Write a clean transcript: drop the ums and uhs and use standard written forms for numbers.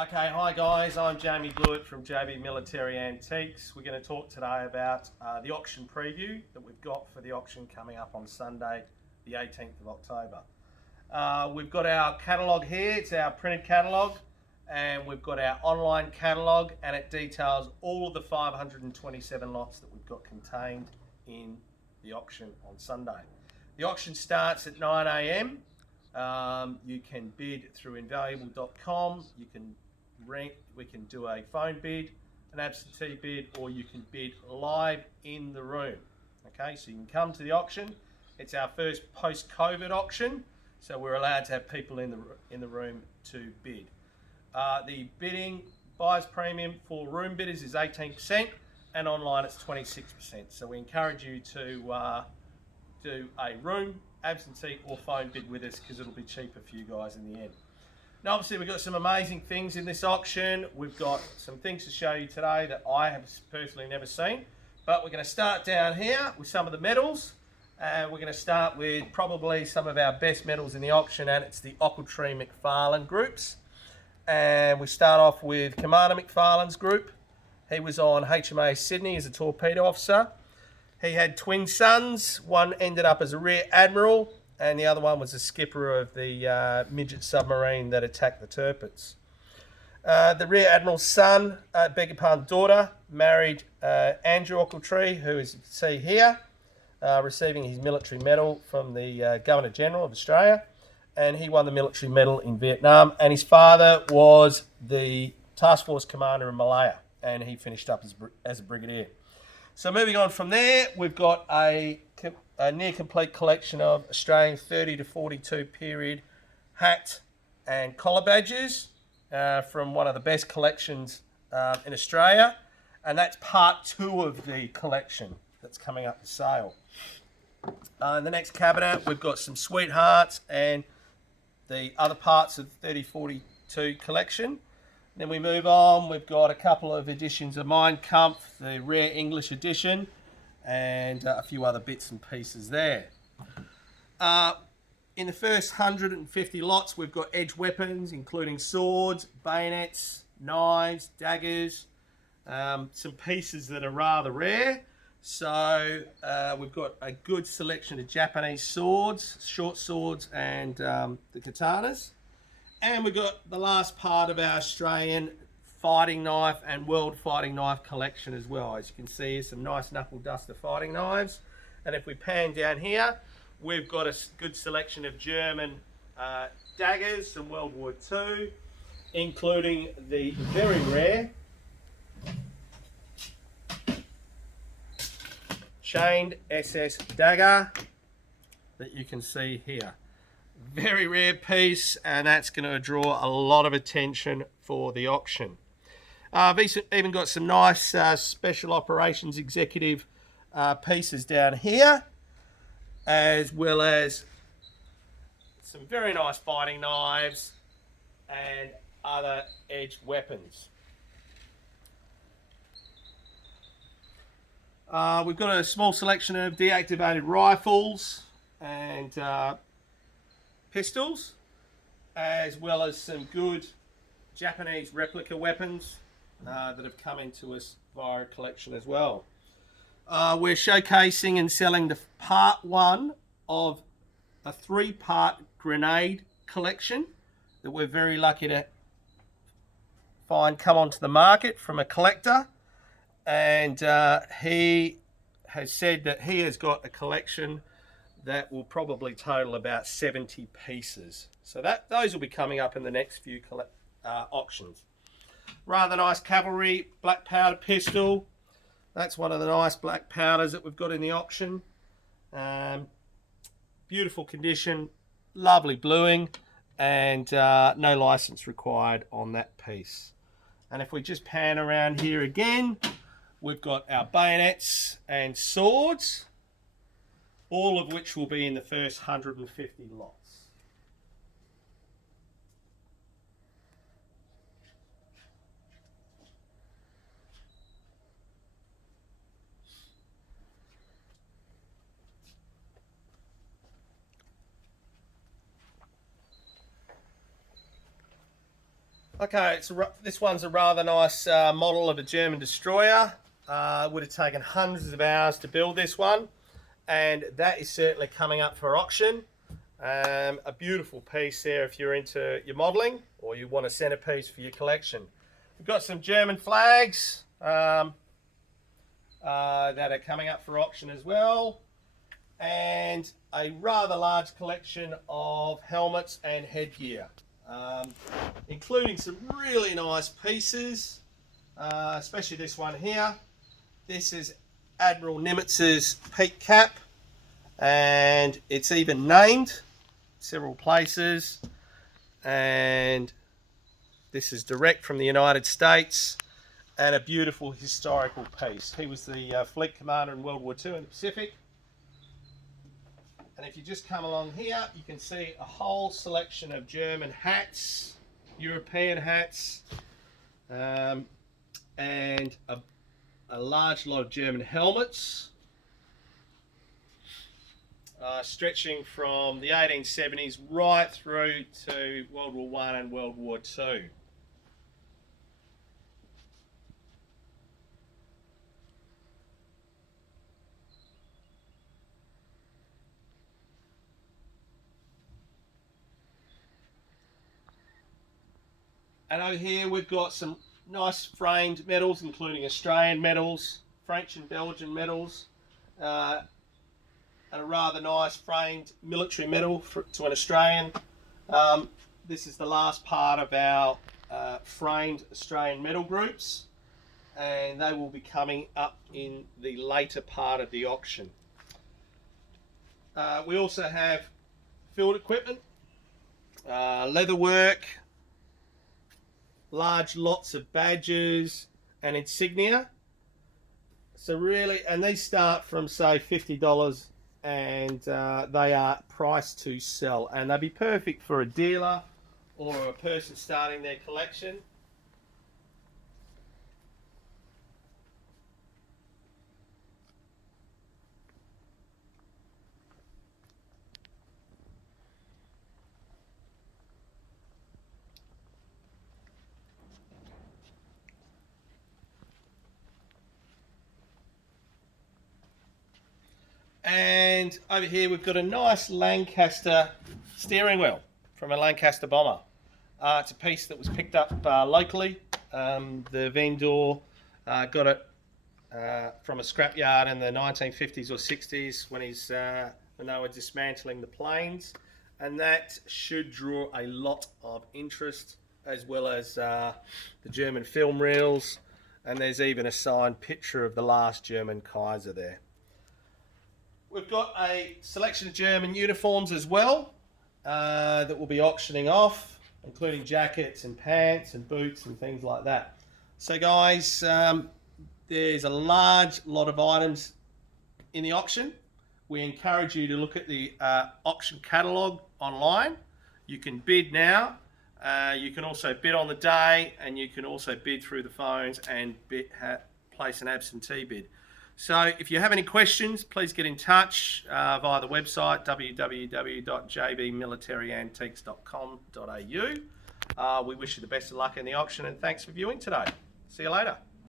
Okay, hi guys, I'm Jamie Blewett from JB Military Antiques. We're going to talk today about the auction preview that we've got for the auction coming up on Sunday, the 18th of October. We've got our catalogue here, it's our printed catalogue, and we've got our online catalogue, and it details all of the 527 lots that we've got contained in the auction on Sunday. The auction starts at 9 a.m. You can bid through invaluable.com. You can we can do a phone bid, an absentee bid, or you can bid live in the room. Okay, so you can come to the auction. It's our first post-COVID auction, so we're allowed to have people in the room to bid. The bidding buyer's premium for room bidders is 18%, and online it's 26%. So we encourage you to do a room, absentee, or phone bid with us because it'll be cheaper for you guys in the end. Now, obviously, we've got some amazing things in this auction. We've got some things to show you today that I have personally never seen. But we're going to start down here with some of the medals. We're going to start with probably some of our best medals in the auction, and it's the Ochiltree McFarlane groups. And we start off with Commander McFarlane's group. He was on HMAS Sydney as a torpedo officer. He had twin sons. One ended up as a rear admiral, and the other one was the skipper of the midget submarine that attacked the Tirpitz. The rear admiral's son, daughter, married Andrew Ochiltree, who is, you can see here, receiving his military medal from the Governor General of Australia, and he won the military medal in Vietnam. And his father was the task force commander in Malaya, and he finished up as a brigadier. So moving on from there, we've got a near complete collection of Australian 30 to 42 period hat and collar badges from one of the best collections in Australia. And that's part 2 of the collection that's coming up for sale. In the next cabinet, we've got some sweethearts and the other parts of the 3042 collection. Then we move on, we've got a couple of editions of Mein Kampf, the rare English edition, and a few other bits and pieces there. In the first 150 lots, we've got edge weapons, including swords, bayonets, knives, daggers, some pieces that are rather rare. So we've got a good selection of Japanese swords, short swords, and the katanas. And we've got the last part of our Australian fighting knife and world fighting knife collection as well. As you can see, here's some nice knuckle duster fighting knives. And if we pan down here, we've got a good selection of German daggers from World War II, including the very rare chained SS dagger that you can see here. Very rare piece, and that's going to draw a lot of attention for the auction. We've even got some nice special operations executive pieces down here, as well as some very nice fighting knives and other edged weapons. We've got a small selection of deactivated rifles and pistols, as well as some good Japanese replica weapons that have come into us via a collection as well. We're showcasing and selling the part 1 of a 3-part grenade collection that we're very lucky to find come onto the market from a collector, and he has said that he has got a collection that will probably total about 70 pieces. So those will be coming up in the next few auctions. Rather nice cavalry black powder pistol. That's one of the nice black powders that we've got in the auction. Beautiful condition, lovely bluing, and no license required on that piece. And if we just pan around here again, we've got our bayonets and swords, all of which will be in the first 150 lots. Okay, this one's a rather nice model of a German destroyer. Would have taken hundreds of hours to build this one, and that is certainly coming up for auction. A beautiful piece there if you're into your modelling or you want a centerpiece for your collection. We've got some German flags that are coming up for auction as well, and a rather large collection of helmets and headgear, including some really nice pieces, especially this one here. This is Admiral Nimitz's peak cap, and it's even named several places, and this is direct from the United States, and a beautiful historical piece. He was the fleet commander in World War II in the Pacific. And if you just come along here, you can see a whole selection of German hats, European hats, and a large lot of German helmets, stretching from the 1870s right through to World War I and World War II. And over here we've got some nice framed medals, including Australian medals, French and Belgian medals, and a rather nice framed military medal to an Australian. This is the last part of our framed Australian medal groups, and they will be coming up in the later part of the auction. We also have field equipment, leather work, large lots of badges and insignia. So really, and these start from say $50, and they are priced to sell, and they'll be perfect for a dealer or a person starting their collection. And over here we've got a nice Lancaster steering wheel from a Lancaster bomber. It's a piece that was picked up locally. The vendor got it from a scrapyard in the 1950s or 60s when they were dismantling the planes, and that should draw a lot of interest, as well as the German film reels, and there's even a signed picture of the last German Kaiser there. We've got a selection of German uniforms as well that we'll be auctioning off, including jackets and pants and boots and things like that. So guys, there's a large lot of items in the auction. We encourage you to look at the auction catalogue online. You can bid now. You can also bid on the day, and you can also bid through the phones and place an absentee bid. So if you have any questions, please get in touch via the website www.jbmilitaryantiques.com.au. We wish you the best of luck in the auction, and thanks for viewing today. See you later.